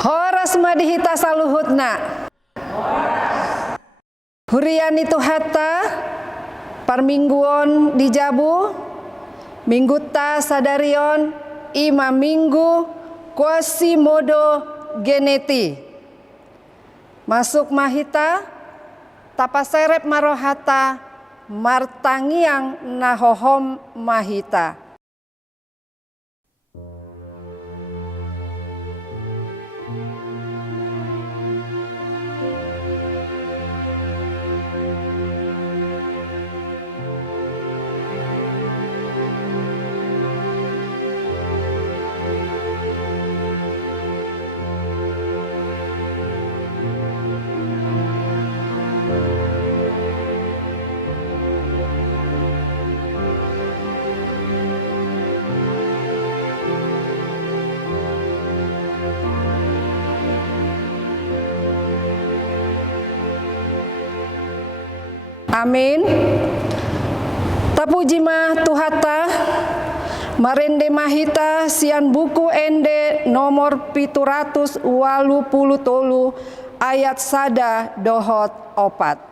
Horas madihita saluhutna. Hurian itu hatta parmingguon di Jabu, mingguta sadarion ima minggu Quasimodo geneti. Masuk mahita tapaserep marohata martangiang nahohom mahita. Amin. Tapuji mah tuhata marende mahita sian buku ende nomor 783 ayat sada dohot opat.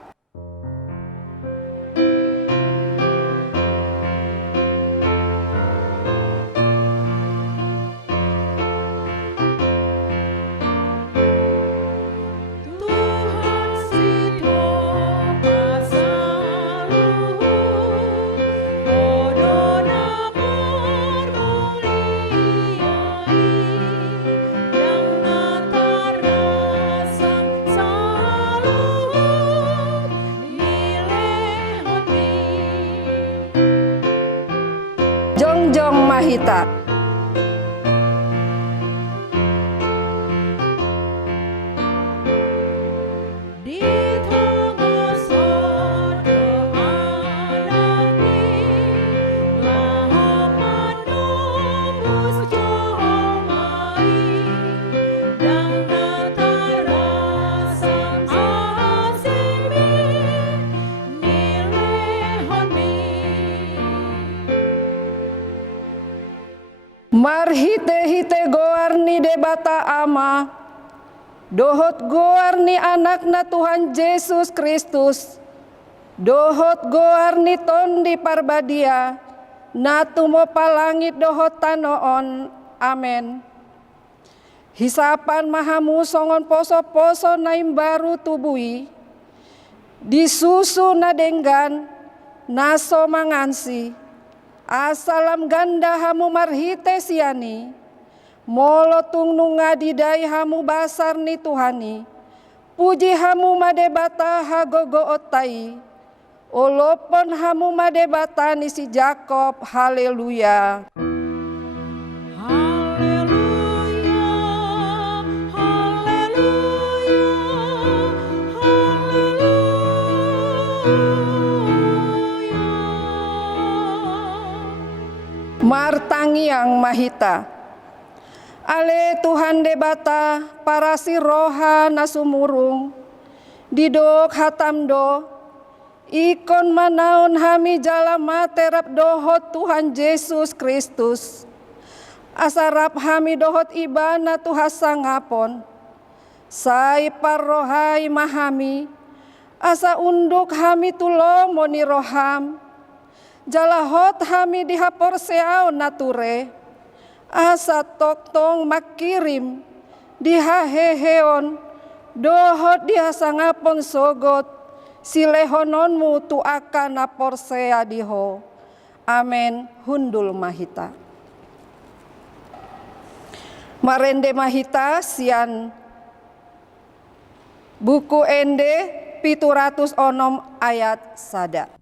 Jongjong mahita. Marhite-hite goarni debata ama, dohot goarni anakna Tuhan Yesus Kristus, dohot goarni tondi parbadia, natumo palangit dohot tanoon, amen. Hisapan mahamu songon poso-poso naim baru tubui, disusu nadenggan, naso mangansi, asalam ganda hamu marhite siani, molo tungnunga didai hamu basar ni Tuhani, puji hamu madebata hagogo otai, olopon hamu madebata ni si Jakob, haleluya. Martangiang mahita. Ale Tuhan debata parasi roha nasumurung didok hatamdo ikon manaon hami jalama terap dohot Tuhan Yesus Kristus asarap hami dohot ibana tuhasangapon sai parrohai mahami asa unduk hami tulomo ni roham jalahot hami dihapor seao nature, asa toktong makirim dihaheheon, dohot dihasangapon sogot, silehononmu tu akan napor sea diho. Amen. Hundul mahita. Marende mahita sian buku ende 706 ayat sada.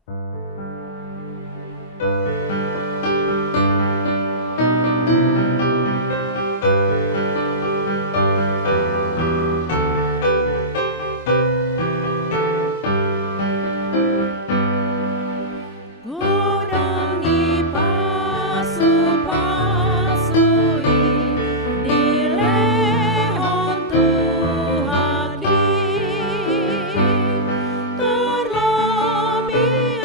Terlebih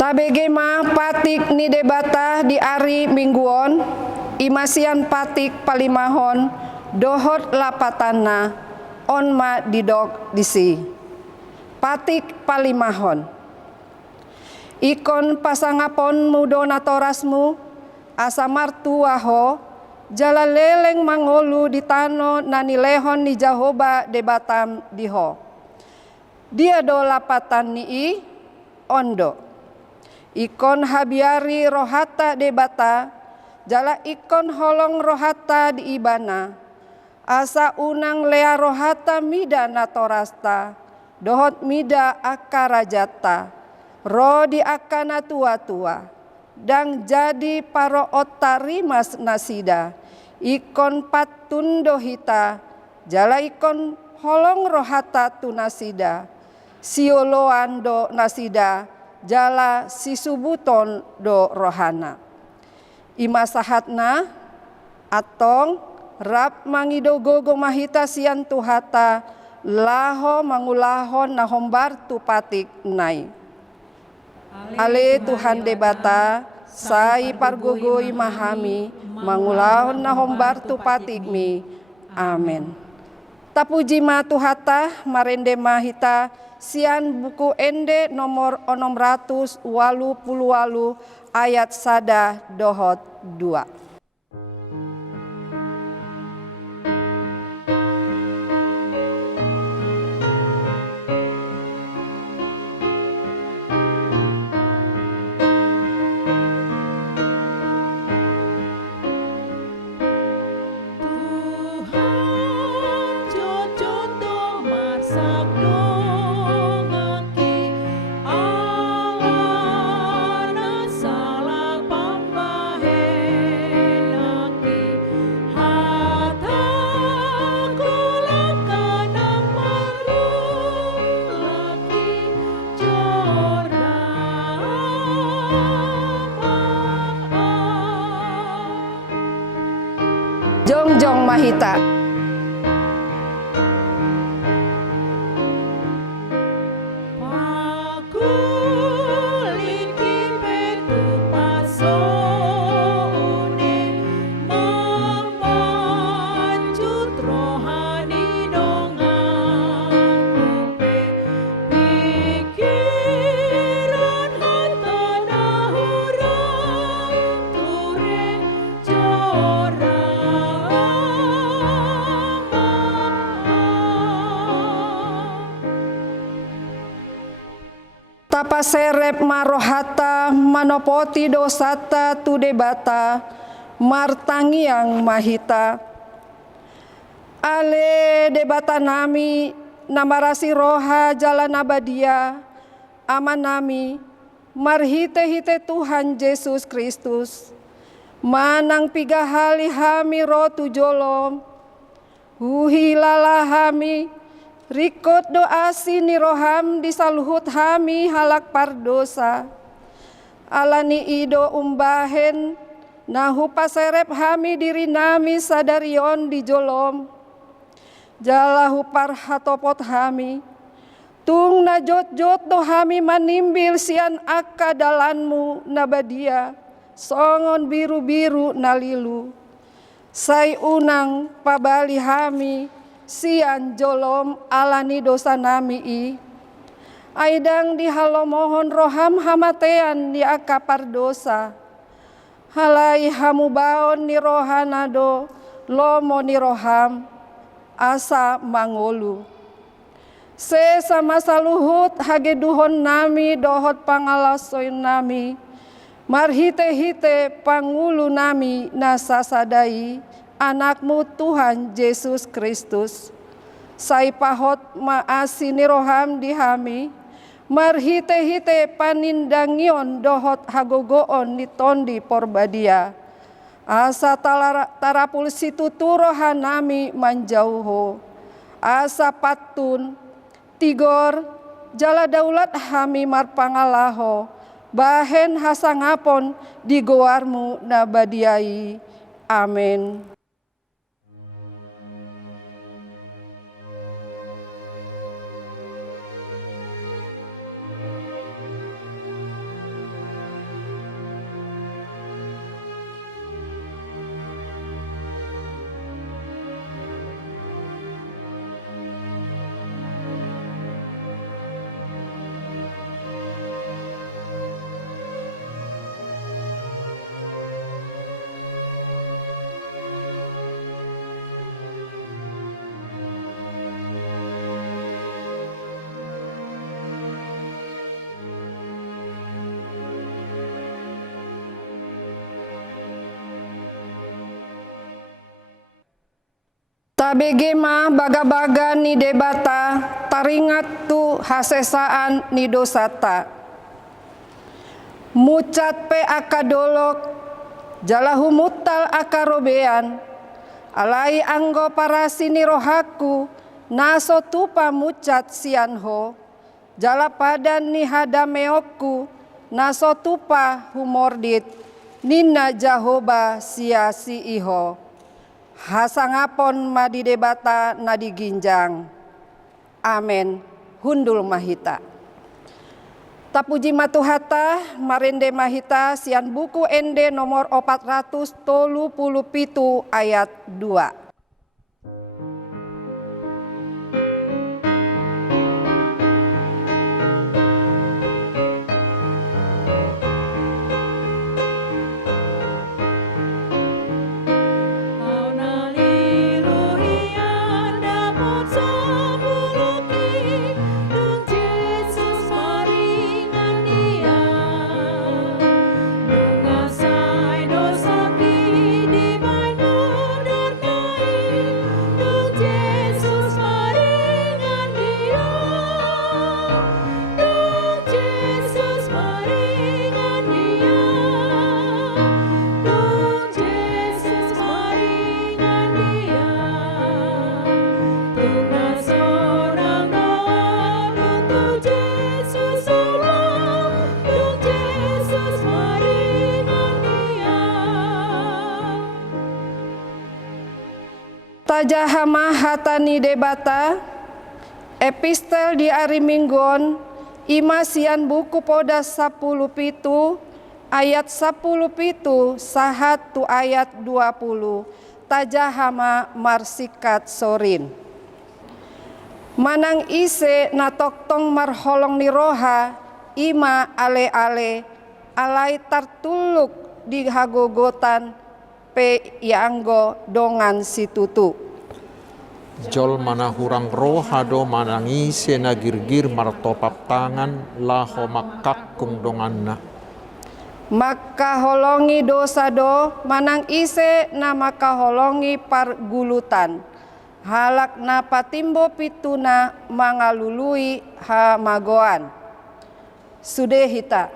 Tabege ma patik ni debata di ari mingguon, imasian patik palimahon, dohot lapatana, on ma didog disi. Patik palimahon. Ikon pasangapon mudo natorasmu, asa martuaho, jala leleng mangolu di tano nanilehon ni Jahoba debatam diho. Dia do lapatan ni ondo. Ikon habiari rohata debata, jala ikon holong rohata di ibana, asa unang lea rohata mida natorasta, dohot mida akarajata, ro di akana tua-tua, dang jadi paro otarimas nasida, ikon patundo hita, jala ikon holong rohata tu nasida, sioloan do nasida, jala sisubuton do rohana. Imasahatna atong rap mangido gogo mahita sian tuhata laho mangulahon na hombar tu patik nai. Ale Tuhan debata sai pargogo imahami mangulahon na hombar tu patik mi. Amen. Tapuji ma tuhata marende mahita sian buku ende nomor 688 ayat sada dohot 2. Jongjong mahita. Tapaserep marohata manopoti dosata tu debata martangiang mahita. Ale debata nami namarasi roha jalan abadia amanami marhite-hite Tuhan Yesus Kristus. Manang pigahali hami rotu jolom huhilalahami rikut doa sini roham disaluhut hami halak pardosa. Alani ido umbahen nahu paserep hami diri nami sadarion di jolom. Jalahu parhatopot hami. Tung najot-jot do hami manimbil sian akadalanmu nabadia. Songon biru-biru nalilu. Sai unang pabali hami. Sian jolom alani dosa nami i. Aidang dihalo mohon roham hamatean di akapar dosa. Halai hamubaon ni rohanado lomo ni roham asa mangolu. Se sama saluhut hageduhon nami dohot pangalasoin nami. Marhite-hite pangulu nami nasasadai. Anakmu Tuhan Yesus Kristus, sai pahot maasi ni roham dihami, marhite-hite panindangion dohot hagogoon ni tondi porbadia, asa tarapul situ rohan nami manjauho, asa patun, tigor, jala daulat hami marpangalaho, bahen hasangapon di goarmu nabadiai. Amin. Tabege mah baga-baga ni debata taringat tu hasesaan ni dosata. Mucat pe akadolok jalahu mutal akarobean alai anggo parasi ni rohaku naso tupa mucat sianho jala padan ni hadameoku naso tupa humordit nina jahoba sia si iho. Hasangapon madi debata nadi ginjang. Amen. Hundul mahita. Tapuji matuhata marende mahita sian buku ende nomor 437 ayat 2. Tajahama hatani debata epistel di ari Minggon imasian buku podas 10 pitu ayat 10 pitu sahat tu ayat 20 tajahama marsikat sorin. Manang ise natoktong marholong ni roha ima ale-ale alai tartuluk di hagogotan pe ianggo dongan situtu. Jol mana hurang roha do manangise na girgir martopap tangan laho makakung donganna. Maka holongi dosa do manang ise na maka holongi pargulutan. Halak na patimbo pituna mangalului hamagoan. Sudehita.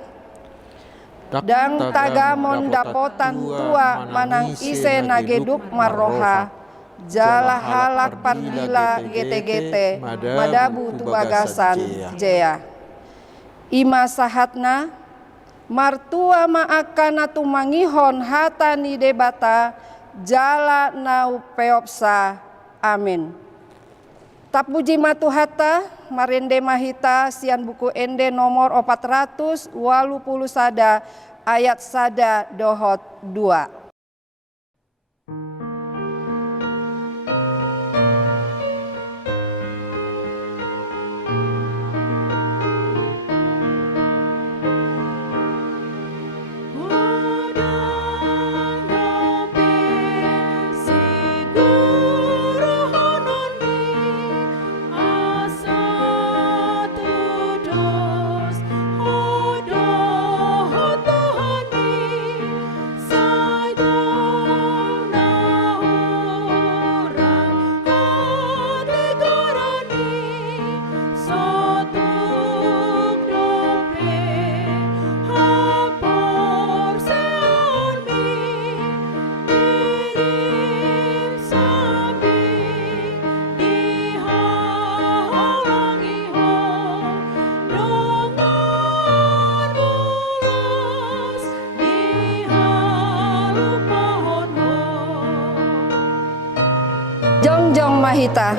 Dang tagamon dapotan tua manang ise nageduk marroha jala halak pardila gete-gete madabu tu bagasan jea ima sahatna martua maakana tu mangihon hatani debata jala nau peopsa amin. Tapuji matuhata marende mahita sian buku ende nomor 481 ayat sada dohot 2. Jongjong mahita.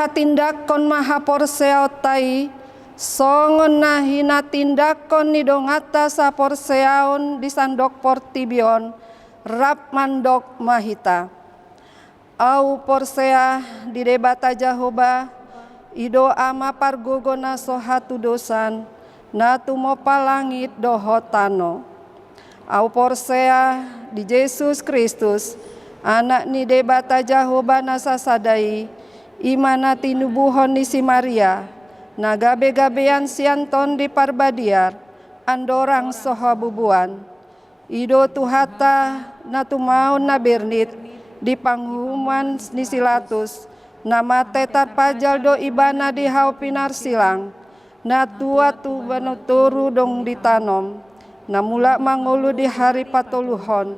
hatindakon maha porseautai, songon nahina tindakon ni dongata sa porseaon di sandok portibion, rap mandok mahita. Au porsea di debata Jahoba, ido ama pargogona sohatu dosan, na tumopa langit dohotano. Au porsea di Yesus Kristus, anak ni debata Jahoba nasasadai, imana tinubuhon ni si Maria, na gabe-gabean sianton di parbadiar, andorang sohabubuan. Ido tuhata na tumaon na bernit, di panghuman ni silatus, na mate tarpajal do ibana di hau pinar silang, na tua tu banuturu dong ditanom, na mula mangulu di hari patoluhon,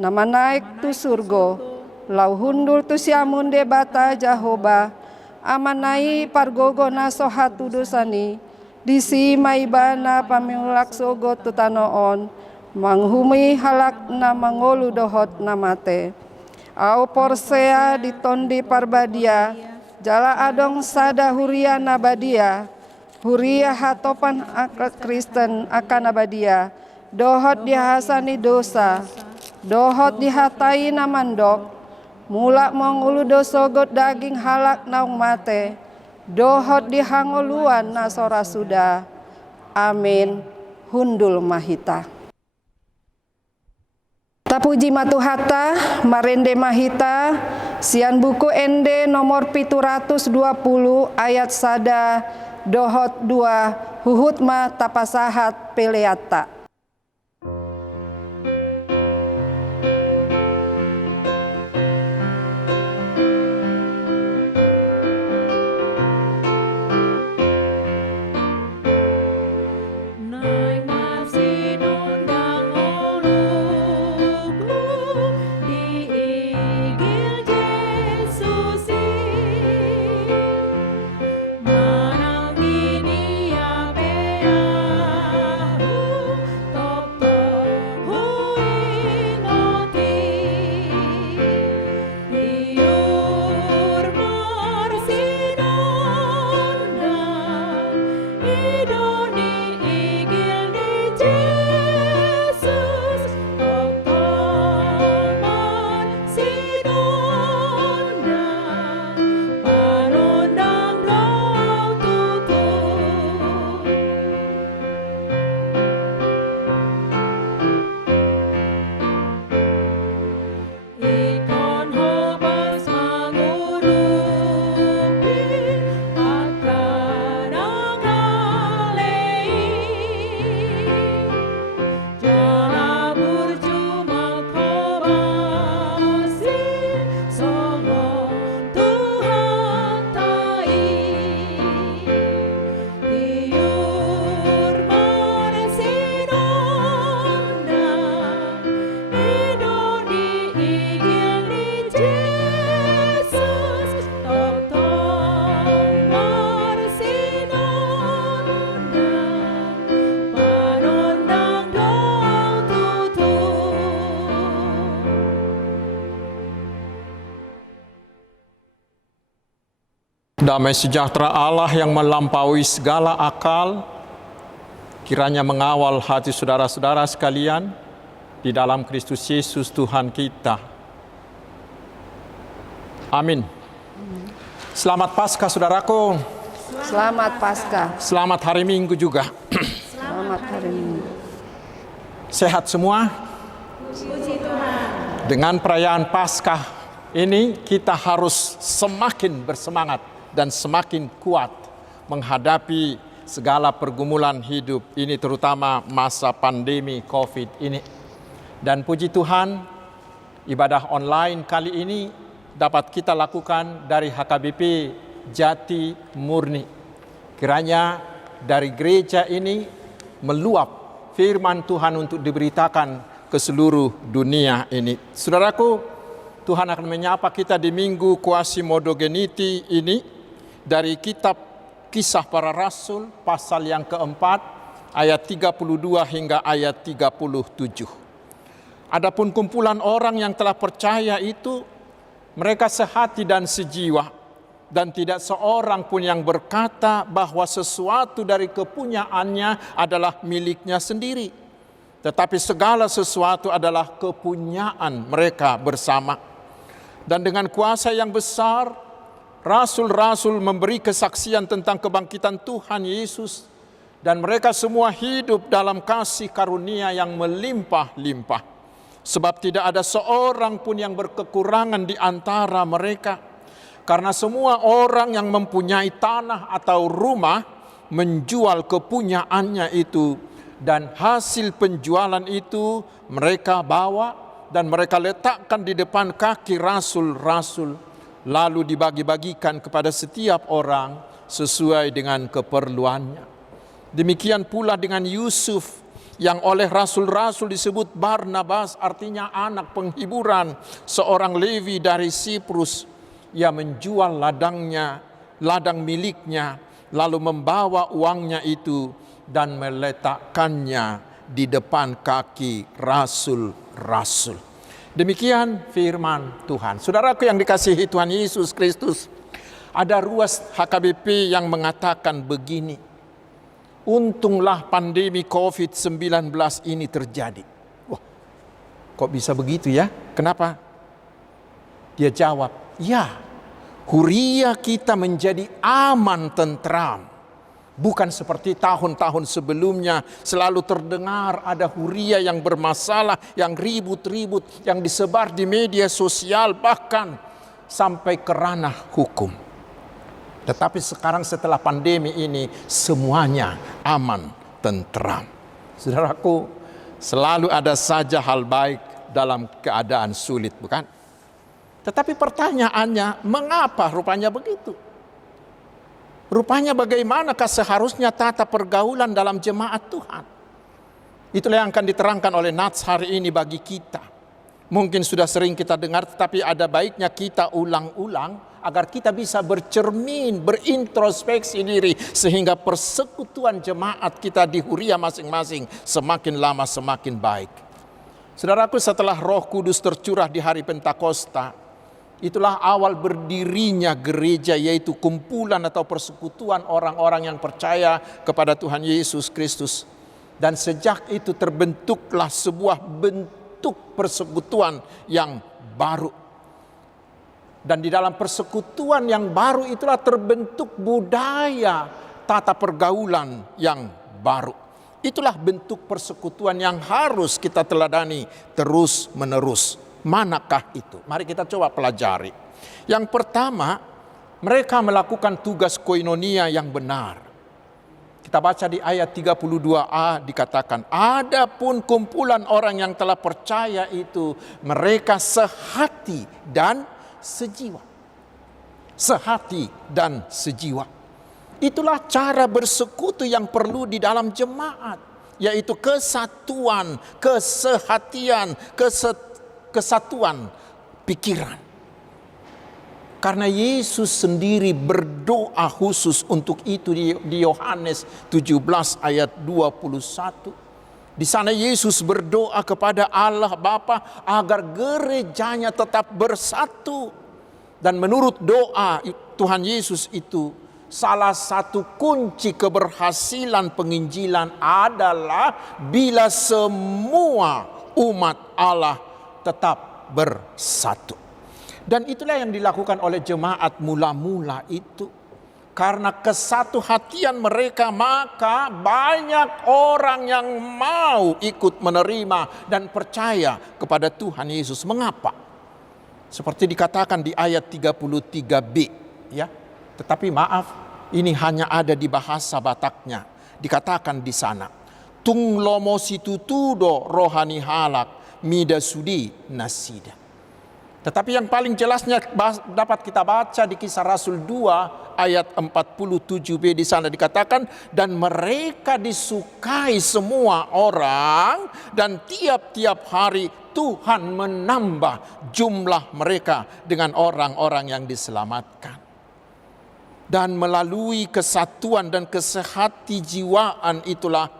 na manaik tu surgo, lau hundul tu siamun debata Jahoba, amanai pargogo na sohatu dosani, disi maibana pamiulak sogo tu tanoon, manghumi halak na mangolu dohot na mate. Au porsea di tondi parbadia, jala adong sada huria nabadia, huria hatopan Kristen akan nabadia, dohot dihasani dosa, dohot dihatai namandok, mula mengulu dosogot daging halak naung mate, dohot dihangoluan nasora suda. Amin. Hundul mahita. Tapuji matuhata, marende mahita, sian buku ende nomor 720 ayat sada dohot 2 huhutma tapasahat peleata. Damai sejahtera Allah yang melampaui segala akal, kiranya mengawal hati saudara-saudara sekalian di dalam Kristus Yesus Tuhan kita. Amin. Selamat Paskah saudaraku. Selamat Paskah. Selamat hari Minggu juga. Selamat hari Minggu. Sehat semua? Puji Tuhan. Dengan perayaan Paskah ini kita harus semakin bersemangat dan semakin kuat menghadapi segala pergumulan hidup ini, terutama masa pandemi COVID ini. Dan puji Tuhan, ibadah online kali ini dapat kita lakukan dari HKBP Jati Murni. Kiranya dari gereja ini meluap firman Tuhan untuk diberitakan ke seluruh dunia ini. Saudaraku, Tuhan akan menyapa kita di Minggu Quasimodogeniti ini dari kitab Kisah Para Rasul pasal yang keempat ayat 32 hingga ayat 37. Adapun kumpulan orang yang telah percaya itu, mereka sehati dan sejiwa, dan tidak seorang pun yang berkata bahwa sesuatu dari kepunyaannya adalah miliknya sendiri, tetapi segala sesuatu adalah kepunyaan mereka bersama. Dan dengan kuasa yang besar, rasul-rasul memberi kesaksian tentang kebangkitan Tuhan Yesus, dan mereka semua hidup dalam kasih karunia yang melimpah-limpah. Sebab tidak ada seorang pun yang berkekurangan di antara mereka. Karena semua orang yang mempunyai tanah atau rumah menjual kepunyaannya itu, dan hasil penjualan itu mereka bawa dan mereka letakkan di depan kaki rasul-rasul, lalu dibagi-bagikan kepada setiap orang sesuai dengan keperluannya. Demikian pula dengan Yusuf, yang oleh rasul-rasul disebut Barnabas, artinya anak penghiburan, seorang Lewi dari Siprus. Ia menjual ladang miliknya, lalu membawa uangnya itu dan meletakkannya di depan kaki rasul-rasul. Demikian firman Tuhan. Saudaraku yang dikasihi Tuhan Yesus Kristus, ada ruas HKBP yang mengatakan begini: untunglah pandemi COVID-19 ini terjadi. Wah, kok bisa begitu ya? Kenapa? Dia jawab, ya, huria kita menjadi aman tentram. Bukan seperti tahun-tahun sebelumnya, selalu terdengar ada huria yang bermasalah, yang ribut-ribut, yang disebar di media sosial, bahkan sampai ke ranah hukum. Tetapi sekarang setelah pandemi ini semuanya aman, tentram. Saudaraku, selalu ada saja hal baik dalam keadaan sulit, bukan? Tetapi pertanyaannya, mengapa rupanya begitu? Rupanya bagaimanakah seharusnya tata pergaulan dalam jemaat Tuhan? Itulah yang akan diterangkan oleh Nats hari ini bagi kita. Mungkin sudah sering kita dengar, tetapi ada baiknya kita ulang-ulang agar kita bisa bercermin, berintrospeksi diri, sehingga persekutuan jemaat kita di huria masing-masing semakin lama semakin baik. Saudaraku, setelah Roh Kudus tercurah di hari Pentakosta, itulah awal berdirinya gereja, yaitu kumpulan atau persekutuan orang-orang yang percaya kepada Tuhan Yesus Kristus. Dan sejak itu terbentuklah sebuah bentuk persekutuan yang baru. Dan di dalam persekutuan yang baru itulah terbentuk budaya tata pergaulan yang baru. Itulah bentuk persekutuan yang harus kita teladani terus menerus. Manakah itu? Mari kita coba pelajari. Yang pertama, mereka melakukan tugas koinonia yang benar. Kita baca di ayat 32a dikatakan, adapun kumpulan orang yang telah percaya itu, mereka sehati dan sejiwa. Sehati dan sejiwa. Itulah cara bersekutu yang perlu di dalam jemaat, yaitu kesatuan, kesehatian, kesatuan pikiran. Karena Yesus sendiri berdoa khusus untuk itu di Yohanes 17 ayat 21. Di sana Yesus berdoa kepada Allah Bapa agar gerejanya tetap bersatu. Dan menurut doa Tuhan Yesus itu, salah satu kunci keberhasilan penginjilan adalah bila semua umat Allah tetap bersatu. Dan itulah yang dilakukan oleh jemaat mula-mula itu. Karena kesatu hatian mereka, maka banyak orang yang mau ikut menerima dan percaya kepada Tuhan Yesus. Mengapa? Seperti dikatakan di ayat 33b, ya. Tetapi maaf, ini hanya ada di bahasa Bataknya. Dikatakan di sana, tung lomo situtudo rohani halak mida sudi nasida. Tetapi yang paling jelasnya dapat kita baca di Kisah Rasul 2 ayat 47b, di sana dikatakan, dan mereka disukai semua orang, dan tiap-tiap hari Tuhan menambah jumlah mereka dengan orang-orang yang diselamatkan. Dan melalui kesatuan dan kesehatijiwaan itulah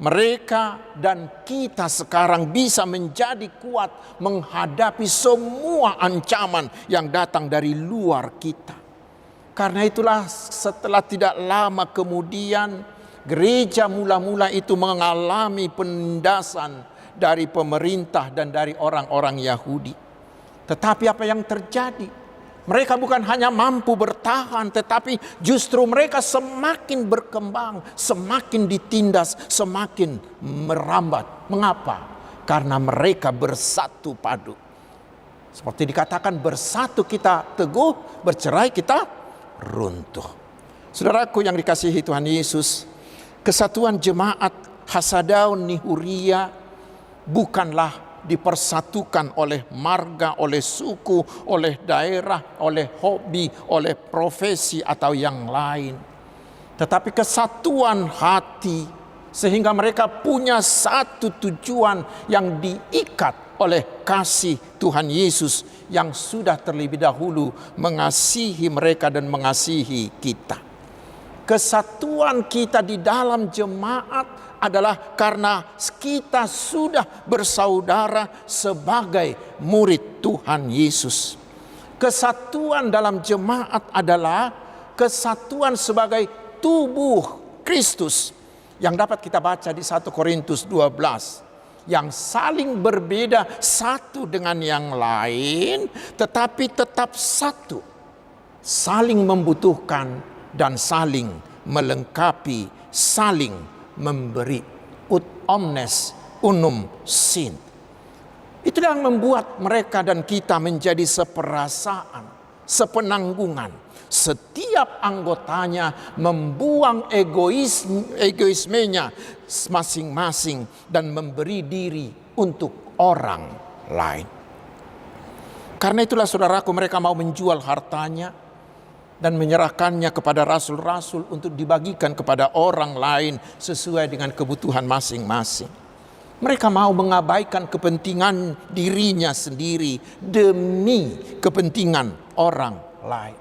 mereka dan kita sekarang bisa menjadi kuat menghadapi semua ancaman yang datang dari luar kita. Karena itulah setelah tidak lama kemudian gereja mula-mula itu mengalami penindasan dari pemerintah dan dari orang-orang Yahudi. Tetapi apa yang terjadi? Mereka bukan hanya mampu bertahan, tetapi justru mereka semakin berkembang, semakin ditindas, semakin merambat. Mengapa? Karena mereka bersatu padu. Seperti dikatakan, bersatu kita teguh, bercerai kita runtuh. Saudaraku yang dikasihi Tuhan Yesus, kesatuan jemaat Hasadaun Nihuria bukanlah dipersatukan oleh marga, oleh suku, oleh daerah, oleh hobi, oleh profesi atau yang lain. Tetapi kesatuan hati sehingga mereka punya satu tujuan yang diikat oleh kasih Tuhan Yesus yang sudah terlebih dahulu mengasihi mereka dan mengasihi kita. Kesatuan kita di dalam jemaat adalah karena kita sudah bersaudara sebagai murid Tuhan Yesus. Kesatuan dalam jemaat adalah kesatuan sebagai tubuh Kristus yang dapat kita baca di 1 Korintus 12. Yang saling berbeda satu dengan yang lain, tetapi tetap satu. Saling membutuhkan dan saling melengkapi, saling memberi. Ut omnes unum sint. Itulah yang membuat mereka dan kita menjadi seperasaan, sepenanggungan. Setiap anggotanya membuang egoismenya masing-masing dan memberi diri untuk orang lain. Karena itulah saudaraku, mereka mau menjual hartanya dan menyerahkannya kepada rasul-rasul untuk dibagikan kepada orang lain sesuai dengan kebutuhan masing-masing. Mereka mau mengabaikan kepentingan dirinya sendiri demi kepentingan orang lain.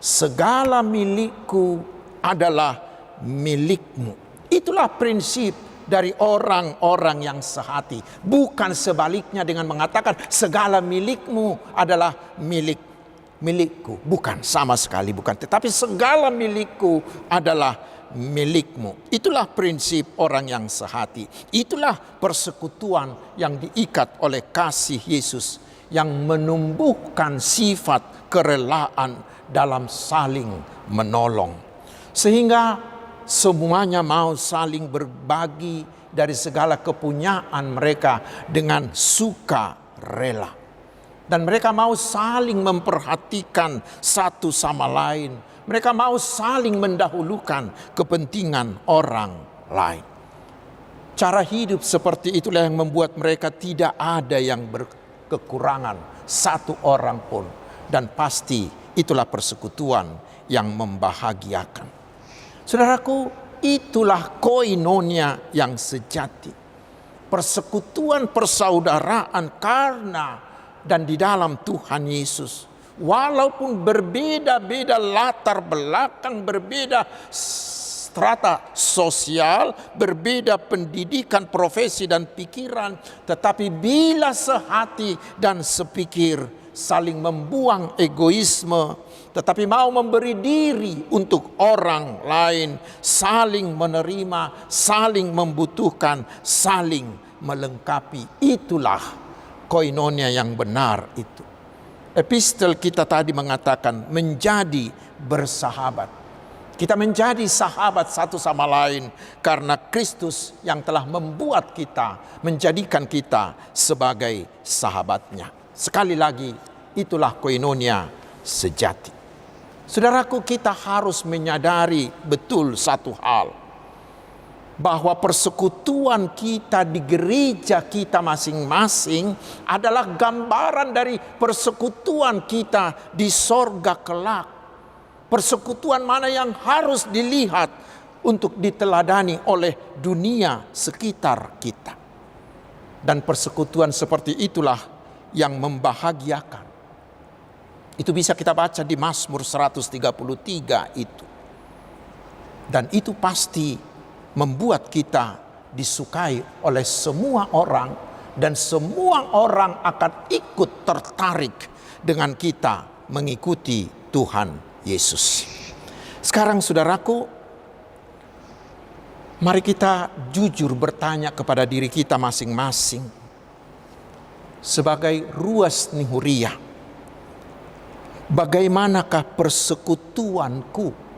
Segala milikku adalah milikmu. Itulah prinsip dari orang-orang yang sehati. Bukan sebaliknya dengan mengatakan segala milikmu adalah milikku. Bukan, sama sekali bukan. Tetapi segala milikku adalah milikmu. Itulah prinsip orang yang sehati. Itulah persekutuan yang diikat oleh kasih Yesus yang menumbuhkan sifat kerelaan dalam saling menolong. Sehingga semuanya mau saling berbagi dari segala kepunyaan mereka dengan suka rela. Dan mereka mau saling memperhatikan satu sama lain. Mereka mau saling mendahulukan kepentingan orang lain. Cara hidup seperti itulah yang membuat mereka tidak ada yang berkekurangan satu orang pun. Dan pasti itulah persekutuan yang membahagiakan. Saudaraku, itulah koinonia yang sejati. Persekutuan persaudaraan karena dan di dalam Tuhan Yesus. Walaupun berbeda-beda latar belakang, berbeda strata sosial, berbeda pendidikan, profesi dan pikiran, tetapi bila sehati dan sepikir, saling membuang egoisme, tetapi mau memberi diri untuk orang lain, saling menerima, saling membutuhkan, saling melengkapi. Itulah koinonia yang benar itu. Epistel kita tadi mengatakan menjadi bersahabat. Kita menjadi sahabat satu sama lain karena Kristus yang telah membuat kita, menjadikan kita sebagai sahabatnya. Sekali lagi, itulah koinonia sejati. Saudaraku, kita harus menyadari betul satu hal. Bahwa persekutuan kita di gereja kita masing-masing adalah gambaran dari persekutuan kita di sorga kelak. Persekutuan mana yang harus dilihat untuk diteladani oleh dunia sekitar kita. Dan persekutuan seperti itulah yang membahagiakan. Itu bisa kita baca di Mazmur 133 itu. Dan itu pasti membuat kita disukai oleh semua orang. Dan semua orang akan ikut tertarik dengan kita mengikuti Tuhan Yesus. Sekarang saudaraku, mari kita jujur bertanya kepada diri kita masing-masing. Sebagai ruas Nihuria, bagaimanakah persekutuanku?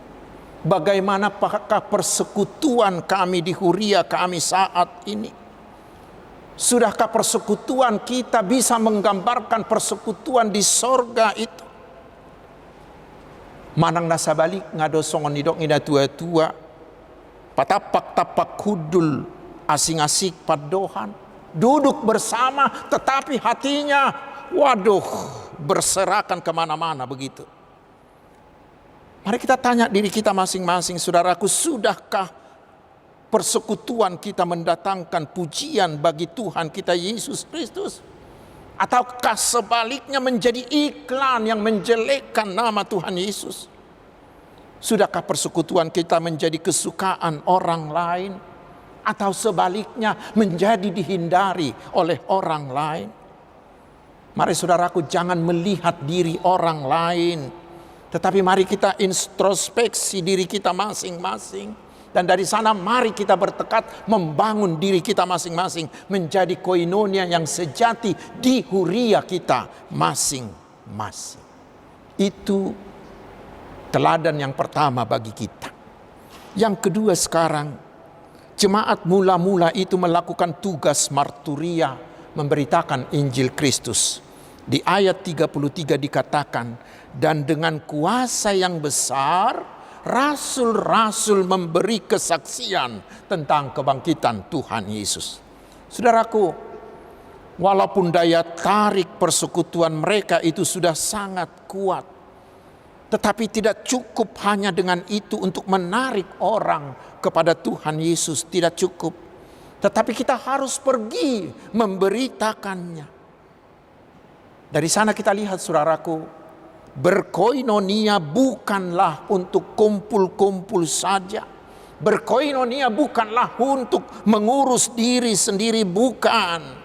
Bagaimanakah persekutuan kami di Huria kami saat ini? Sudahkah persekutuan kita bisa menggambarkan persekutuan di sorga itu? Manang nasabalik ngado songon nidok ina tua-tua, patapak-tapak kudul asing-asing padohan, duduk bersama tetapi hatinya, waduh, berserakan kemana-mana begitu. Mari kita tanya diri kita masing-masing, saudaraku, sudahkah persekutuan kita mendatangkan pujian bagi Tuhan kita Yesus Kristus? Ataukah sebaliknya menjadi iklan yang menjelekkan nama Tuhan Yesus? Sudahkah persekutuan kita menjadi kesukaan orang lain? Atau sebaliknya menjadi dihindari oleh orang lain? Mari saudaraku, jangan melihat diri orang lain, tetapi mari kita introspeksi diri kita masing-masing. Dan dari sana mari kita bertekad membangun diri kita masing-masing menjadi koinonia yang sejati di Huria kita masing-masing. Itu teladan yang pertama bagi kita. Yang kedua, sekarang jemaat mula-mula itu melakukan tugas marturia, memberitakan Injil Kristus. Di ayat 33 dikatakan, dan dengan kuasa yang besar rasul-rasul memberi kesaksian tentang kebangkitan Tuhan Yesus. Saudaraku, walaupun daya tarik persekutuan mereka itu sudah sangat kuat, tetapi tidak cukup hanya dengan itu untuk menarik orang kepada Tuhan Yesus, tidak cukup. Tetapi kita harus pergi memberitakannya. Dari sana kita lihat, saudaraku, berkoinonia bukanlah untuk kumpul-kumpul saja. Berkoinonia bukanlah untuk mengurus diri sendiri, bukan.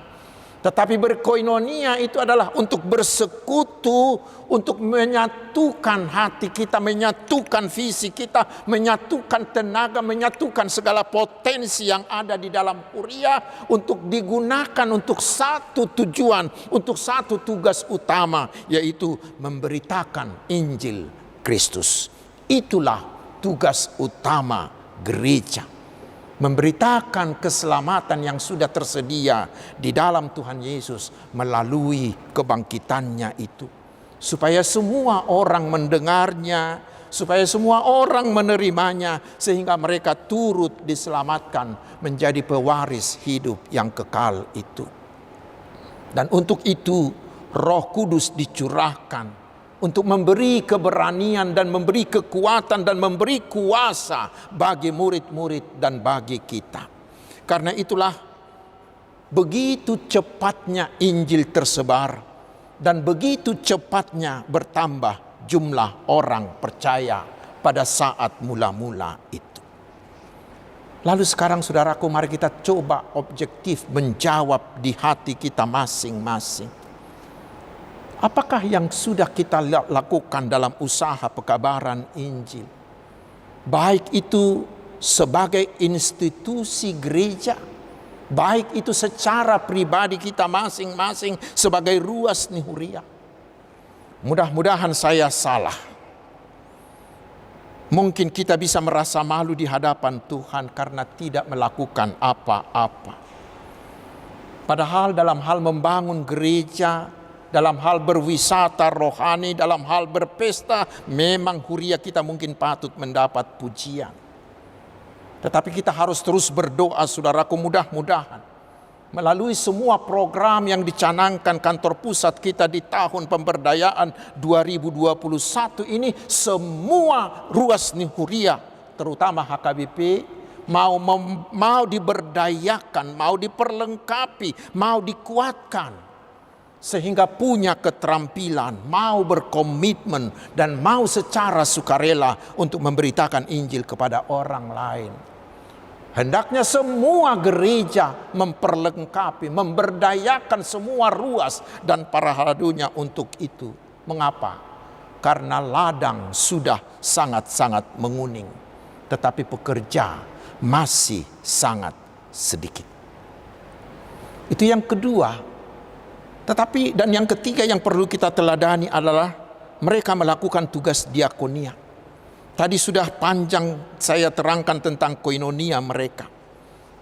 Tetapi berkoinonia itu adalah untuk bersekutu, untuk menyatukan hati kita, menyatukan visi kita, menyatukan tenaga, menyatukan segala potensi yang ada di dalam Huria untuk digunakan untuk satu tujuan, untuk satu tugas utama, yaitu memberitakan Injil Kristus. Itulah tugas utama gereja. Memberitakan keselamatan yang sudah tersedia di dalam Tuhan Yesus melalui kebangkitannya itu. Supaya semua orang mendengarnya, supaya semua orang menerimanya, sehingga mereka turut diselamatkan menjadi pewaris hidup yang kekal itu. Dan untuk itu Roh Kudus dicurahkan untuk memberi keberanian dan memberi kekuatan dan memberi kuasa bagi murid-murid dan bagi kita. Karena itulah begitu cepatnya Injil tersebar dan begitu cepatnya bertambah jumlah orang percaya pada saat mula-mula itu. Lalu sekarang, saudaraku, mari kita coba objektif menjawab di hati kita masing-masing. Apakah yang sudah kita lakukan dalam usaha pekabaran Injil? Baik itu sebagai institusi gereja, baik itu secara pribadi kita masing-masing sebagai ruas Nihuria. Mudah-mudahan saya salah. Mungkin kita bisa merasa malu di hadapan Tuhan karena tidak melakukan apa-apa. Padahal dalam hal membangun gereja, dalam hal berwisata rohani, dalam hal berpesta, memang Huria kita mungkin patut mendapat pujian. Tetapi kita harus terus berdoa, saudaraku, mudah-mudahan melalui semua program yang dicanangkan kantor pusat kita di tahun pemberdayaan 2021 ini, semua ruas Nihuria, terutama HKBP, mau diberdayakan, mau diperlengkapi, mau dikuatkan, sehingga punya keterampilan, mau berkomitmen dan mau secara sukarela untuk memberitakan Injil kepada orang lain. Hendaknya semua gereja memperlengkapi, memberdayakan semua ruas dan para haladunya untuk itu. Mengapa? karena ladang sudah sangat-sangat menguning, tetapi pekerja masih sangat sedikit. Itu yang kedua. Tetapi dan yang ketiga yang perlu kita teladani adalah mereka melakukan tugas diakonia. Tadi sudah panjang saya terangkan tentang koinonia mereka.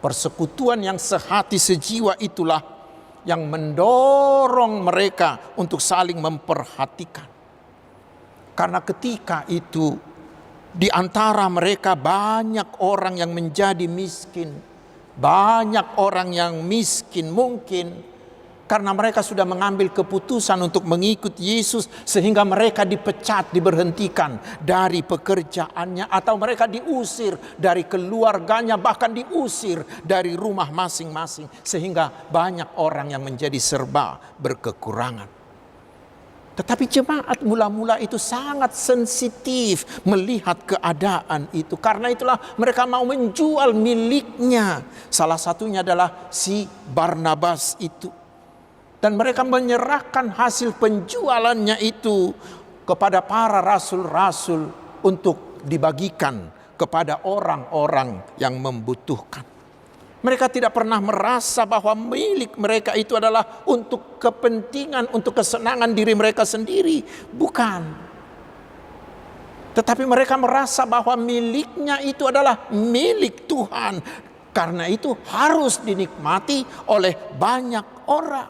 Persekutuan yang sehati sejiwa itulah yang mendorong mereka untuk saling memperhatikan. Karena ketika itu di antara mereka banyak orang yang menjadi miskin. Banyak orang yang miskin mungkin karena mereka sudah mengambil keputusan untuk mengikut Yesus, sehingga mereka dipecat, diberhentikan dari pekerjaannya, atau mereka diusir dari keluarganya, bahkan diusir dari rumah masing-masing, sehingga banyak orang yang menjadi serba berkekurangan. Tetapi jemaat mula-mula itu sangat sensitif melihat keadaan itu. Karena itulah mereka mau menjual miliknya. Salah satunya adalah si Barnabas itu. Dan mereka menyerahkan hasil penjualannya itu kepada para rasul-rasul untuk dibagikan kepada orang-orang yang membutuhkan. Mereka tidak pernah merasa bahwa milik mereka itu adalah untuk kepentingan, untuk kesenangan diri mereka sendiri. Bukan. Tetapi mereka merasa bahwa miliknya itu adalah milik Tuhan. Karena itu harus dinikmati oleh banyak orang.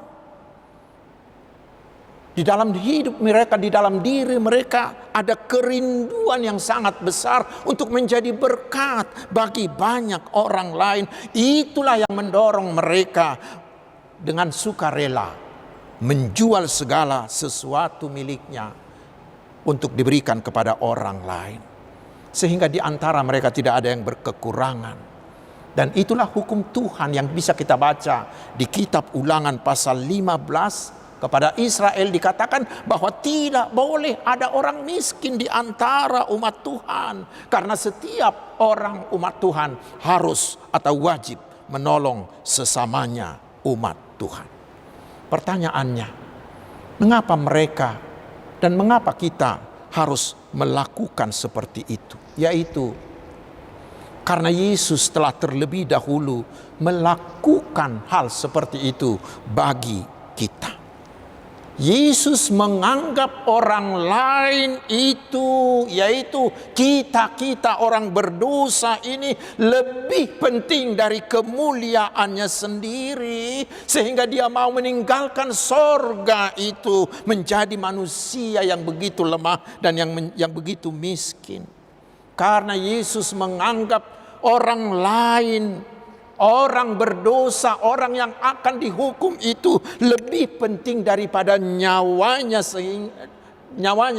Di dalam hidup mereka, di dalam diri mereka ada kerinduan yang sangat besar untuk menjadi berkat bagi banyak orang lain. Itulah yang mendorong mereka dengan sukarela menjual segala sesuatu miliknya untuk diberikan kepada orang lain. Sehingga di antara mereka tidak ada yang berkekurangan. Dan itulah hukum Tuhan yang bisa kita baca di kitab Ulangan pasal 15. Kepada Israel dikatakan bahwa tidak boleh ada orang miskin di antara umat Tuhan. Karena setiap orang umat Tuhan harus atau wajib menolong sesamanya umat Tuhan. Pertanyaannya, mengapa mereka dan mengapa kita harus melakukan seperti itu? Yaitu karena Yesus telah terlebih dahulu melakukan hal seperti itu bagi kita. Yesus menganggap orang lain itu, yaitu kita orang berdosa ini lebih penting dari kemuliaannya sendiri, sehingga dia mau meninggalkan sorga itu menjadi manusia yang begitu lemah dan yang begitu miskin. Karena Yesus menganggap orang lain, orang berdosa, orang yang akan dihukum itu lebih penting daripada nyawanya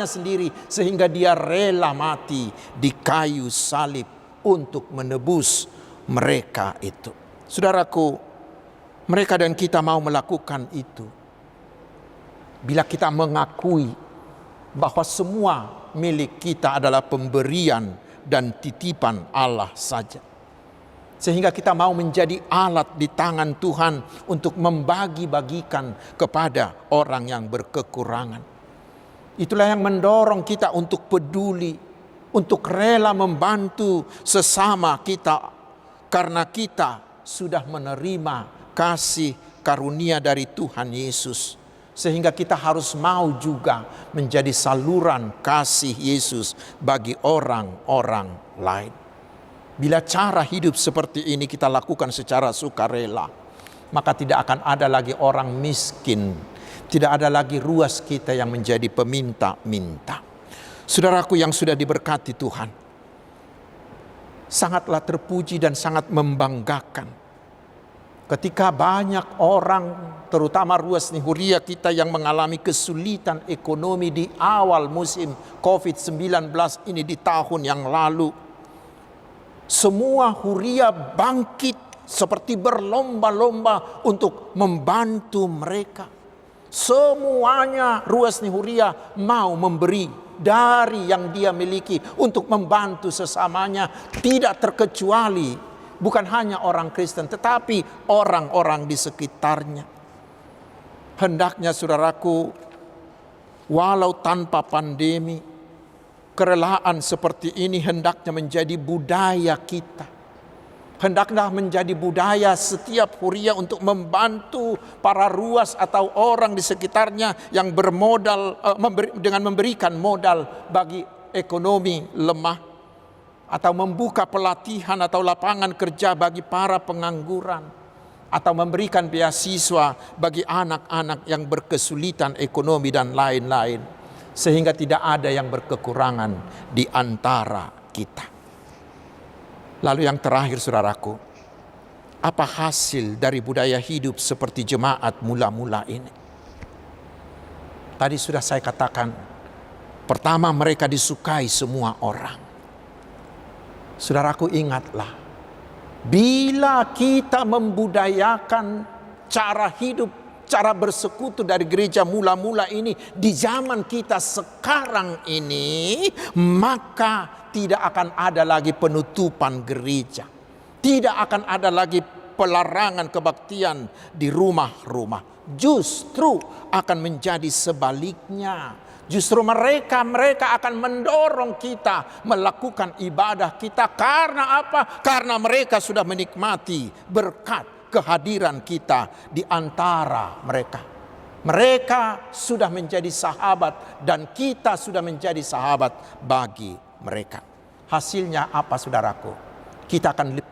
sendiri, sehingga dia rela mati di kayu salib untuk menebus mereka itu. Saudaraku, mereka dan kita mau melakukan itu bila kita mengakui bahwa semua milik kita adalah pemberian dan titipan Allah saja. Sehingga kita mau menjadi alat di tangan Tuhan untuk membagi-bagikan kepada orang yang berkekurangan. Itulah yang mendorong kita untuk peduli, untuk rela membantu sesama kita. Karena kita sudah menerima kasih karunia dari Tuhan Yesus. Sehingga kita harus mau juga menjadi saluran kasih Yesus bagi orang-orang lain. Bila cara hidup seperti ini kita lakukan secara sukarela, maka tidak akan ada lagi orang miskin. Tidak ada lagi ruas kita yang menjadi peminta-minta. Saudaraku yang sudah diberkati Tuhan, sangatlah terpuji dan sangat membanggakan ketika banyak orang, terutama ruas Nihuria kita yang mengalami kesulitan ekonomi di awal musim COVID-19 ini di tahun yang lalu. Semua Huria bangkit seperti berlomba-lomba untuk membantu mereka. Semuanya ruas Nihuria mau memberi dari yang dia miliki untuk membantu sesamanya. Tidak terkecuali bukan hanya orang Kristen tetapi orang-orang di sekitarnya. Hendaknya saudaraku, walau tanpa pandemi, kerelaan seperti ini hendaknya menjadi budaya kita. Hendaklah menjadi budaya setiap huria untuk membantu para ruas atau orang di sekitarnya yang bermodal dengan memberikan modal bagi ekonomi lemah, atau membuka pelatihan atau lapangan kerja bagi para pengangguran, atau memberikan beasiswa bagi anak-anak yang berkesulitan ekonomi dan lain-lain, sehingga tidak ada yang berkekurangan di antara kita. Lalu yang terakhir, saudaraku, apa hasil dari budaya hidup seperti jemaat mula-mula ini? Tadi sudah saya katakan, pertama, mereka disukai semua orang. Saudaraku, ingatlah, bila kita membudayakan cara hidup, cara bersekutu dari gereja mula-mula ini di zaman kita sekarang ini, maka tidak akan ada lagi penutupan gereja. Tidak akan ada lagi pelarangan kebaktian di rumah-rumah. Justru akan menjadi sebaliknya. Justru mereka akan mendorong kita melakukan ibadah kita. Karena apa? Karena mereka sudah menikmati berkat kehadiran kita di antara mereka. Mereka sudah menjadi sahabat dan kita sudah menjadi sahabat bagi mereka. Hasilnya apa, saudaraku? Kita akan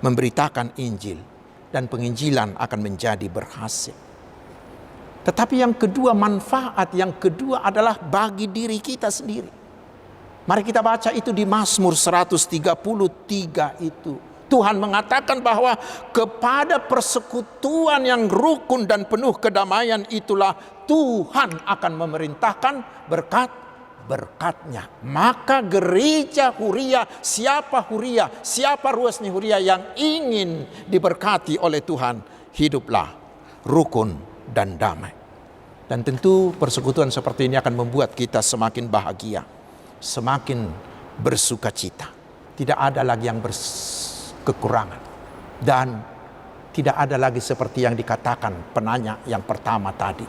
memberitakan Injil dan penginjilan akan menjadi berhasil. Tetapi yang kedua, manfaat yang kedua adalah bagi diri kita sendiri. Mari kita baca itu di Mazmur 133 itu. Tuhan mengatakan bahwa kepada persekutuan yang rukun dan penuh kedamaian itulah Tuhan akan memerintahkan berkat-berkatnya. Maka gereja huria, siapa ruasnya huria yang ingin diberkati oleh Tuhan, hiduplah rukun dan damai. Dan tentu persekutuan seperti ini akan membuat kita semakin bahagia, semakin bersuka cita. Tidak ada lagi yang kekurangan. Dan tidak ada lagi seperti yang dikatakan penanya yang pertama tadi.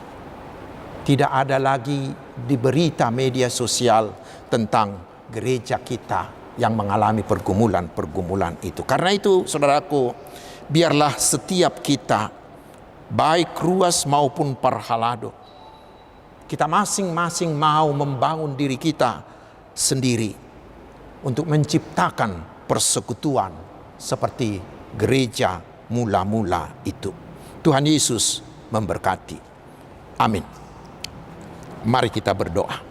Tidak ada lagi di berita media sosial tentang gereja kita yang mengalami pergumulan-pergumulan itu. Karena itu, saudaraku, biarlah setiap kita, baik ruas maupun parhalado, kita masing-masing mau membangun diri kita sendiri untuk menciptakan persekutuan seperti gereja mula-mula itu. Tuhan Yesus memberkati. Amin. Mari kita berdoa.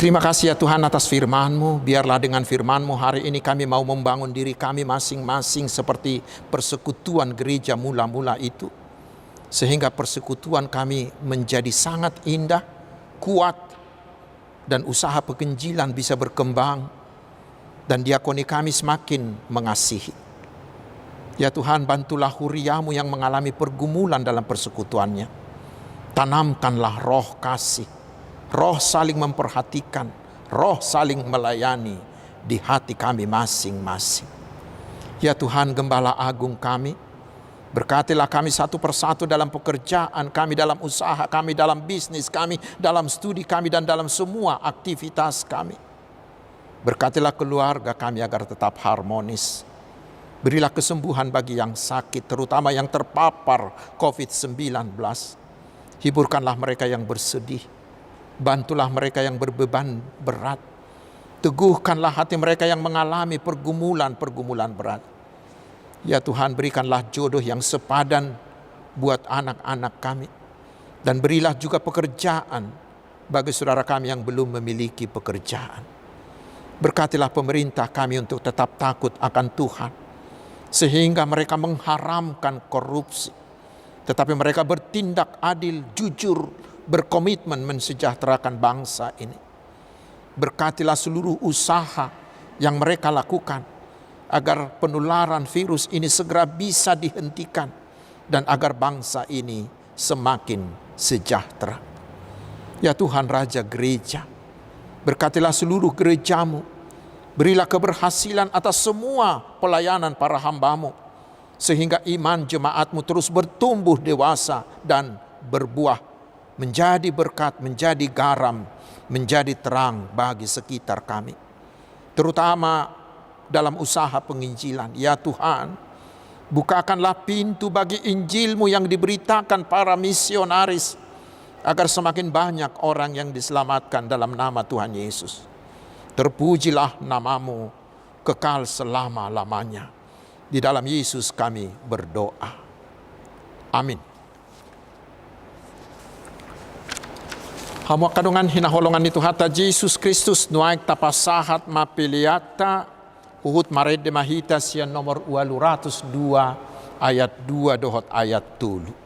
Terima kasih ya Tuhan atas firman-Mu. Biarlah dengan firman-Mu hari ini kami mau membangun diri kami masing-masing seperti persekutuan gereja mula-mula itu. Sehingga persekutuan kami menjadi sangat indah, kuat, dan usaha penginjilan bisa berkembang, dan diakoni kami semakin mengasihi. Ya Tuhan, bantulah huria-Mu yang mengalami pergumulan dalam persekutuannya. Tanamkanlah roh kasih, roh saling memperhatikan, roh saling melayani di hati kami masing-masing. Ya Tuhan, Gembala Agung kami, berkatilah kami satu persatu dalam pekerjaan kami, dalam usaha kami, dalam bisnis kami, dalam studi kami, dan dalam semua aktivitas kami. Berkatilah keluarga kami agar tetap harmonis. Berilah kesembuhan bagi yang sakit, terutama yang terpapar COVID-19. Hiburkanlah mereka yang bersedih. Bantulah mereka yang berbeban berat. Teguhkanlah hati mereka yang mengalami pergumulan-pergumulan berat. Ya Tuhan, berikanlah jodoh yang sepadan buat anak-anak kami. Dan berilah juga pekerjaan bagi saudara kami yang belum memiliki pekerjaan. Berkatilah pemerintah kami untuk tetap takut akan Tuhan, sehingga mereka mengharamkan korupsi, tetapi mereka bertindak adil, jujur, berkomitmen mensejahterakan bangsa ini. Berkatilah seluruh usaha yang mereka lakukan, agar penularan virus ini segera bisa dihentikan, dan agar bangsa ini semakin sejahtera. Ya Tuhan Raja Gereja, berkatilah seluruh gereja-Mu. Berilah keberhasilan atas semua pelayanan para hamba-Mu, sehingga iman jemaat-Mu terus bertumbuh dewasa dan berbuah, menjadi berkat, menjadi garam menjadi terang bagi sekitar kami, terutama dalam usaha penginjilan. Ya Tuhan, bukakanlah pintu bagi Injil-Mu yang diberitakan para misionaris, agar semakin banyak orang yang diselamatkan dalam nama Tuhan Yesus. Terpujilah nama-Mu kekal selama-lamanya. Di dalam Yesus kami berdoa. Amin. Hamu kadungan hinaholongan itu hata Yesus Kristus nuaik tapasahat mapiliata uhut marede mahita sian nomor 202 ayat 2 dohot ayat 3.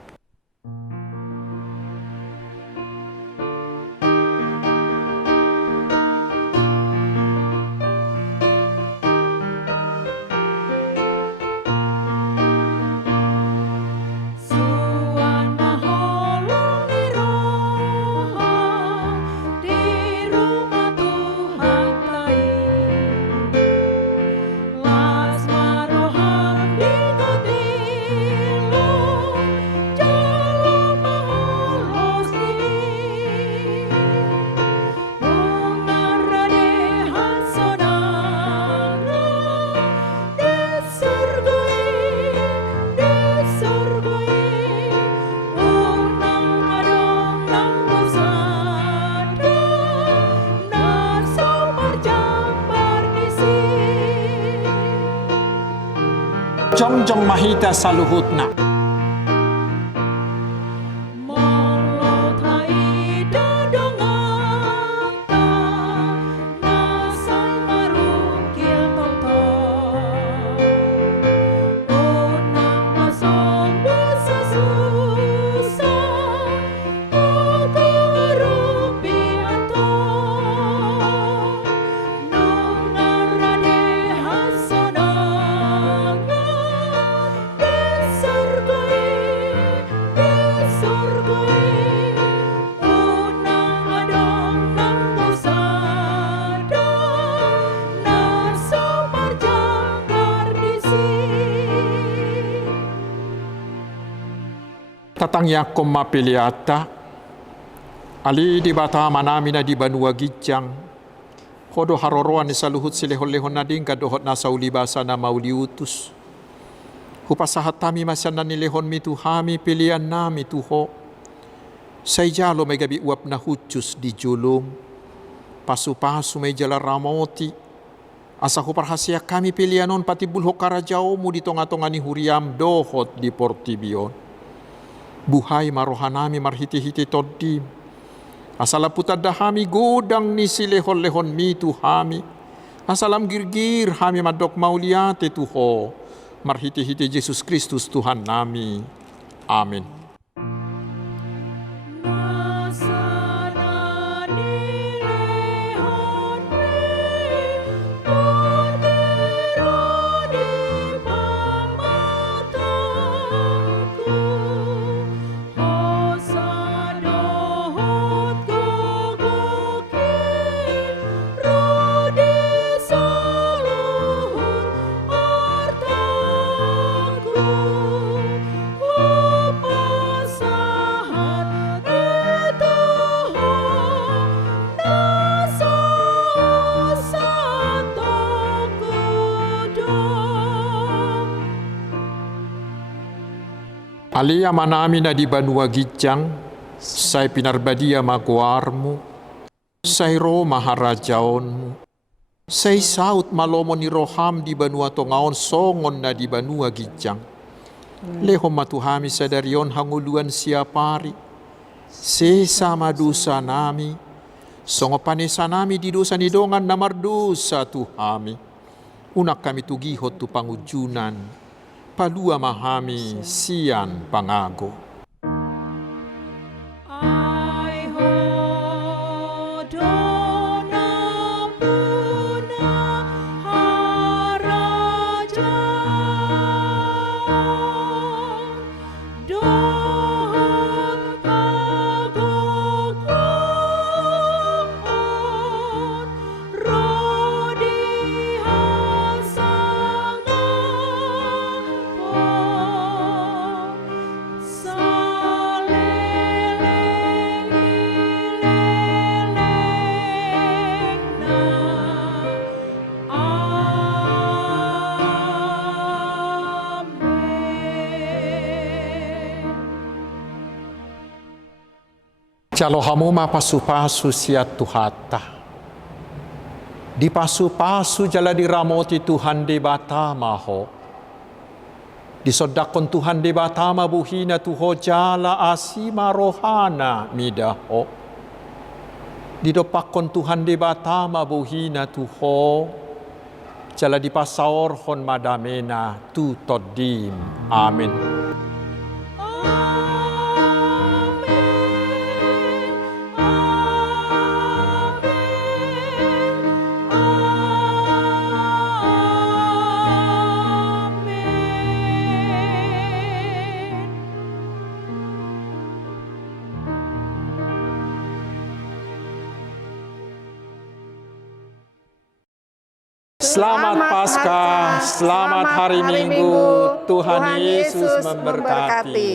Jongjong mahita saluhutna. Tatang yakom mapiliata ali di bata manamina di banua gijang hodo haroroan ni saluhut silehon-lehon nading kadohot nasa ulibasa na mauliutus hupasahat tami masyan na nilehon mitu hami pilihan nami tuho say jalo may gabi uap na hutyus di julung pasu-pasu may jala ramoti asa huparhasya kami pilihanon pati bulho karajao mu di tonga-tonga ni huriam dohot di Portibion. Buhay marohanami marhiti-hiti toddim. Asalam putadahami godang ni silehon-lehon mitu hami. Asalam girgir hami madok mauliate tuho. Marhiti-hiti Yesus Kristus Tuhan nami. Amin. Alia manami na di banua gijang, say pinarbadia maguarmu, say ro maharajaonmu, say saut malomo ni roham di banua tongaon songon na di banua gijang. Lehom matuhami sadarion hanguluan siapari, sesama dosa nami, songo panesa nami di dosa ni dongan namar dosa tuhami. Unak kami tugihot tu pangujunan, palua mahami sian pangago. Sa Jalo hamu ma pasu-pasu siat tuhata. Di pasu-pasu jala diramoti Tuhan de batama ho. Di sodakon Tuhan de batama buhina tuho jala asima rohana midaho. Di dopakon Tuhan de batama buhina tuho jala di pasaor hon madamena tu todim. Amin. Selamat Paskah, selamat hari Minggu, Tuhan Yesus memberkati.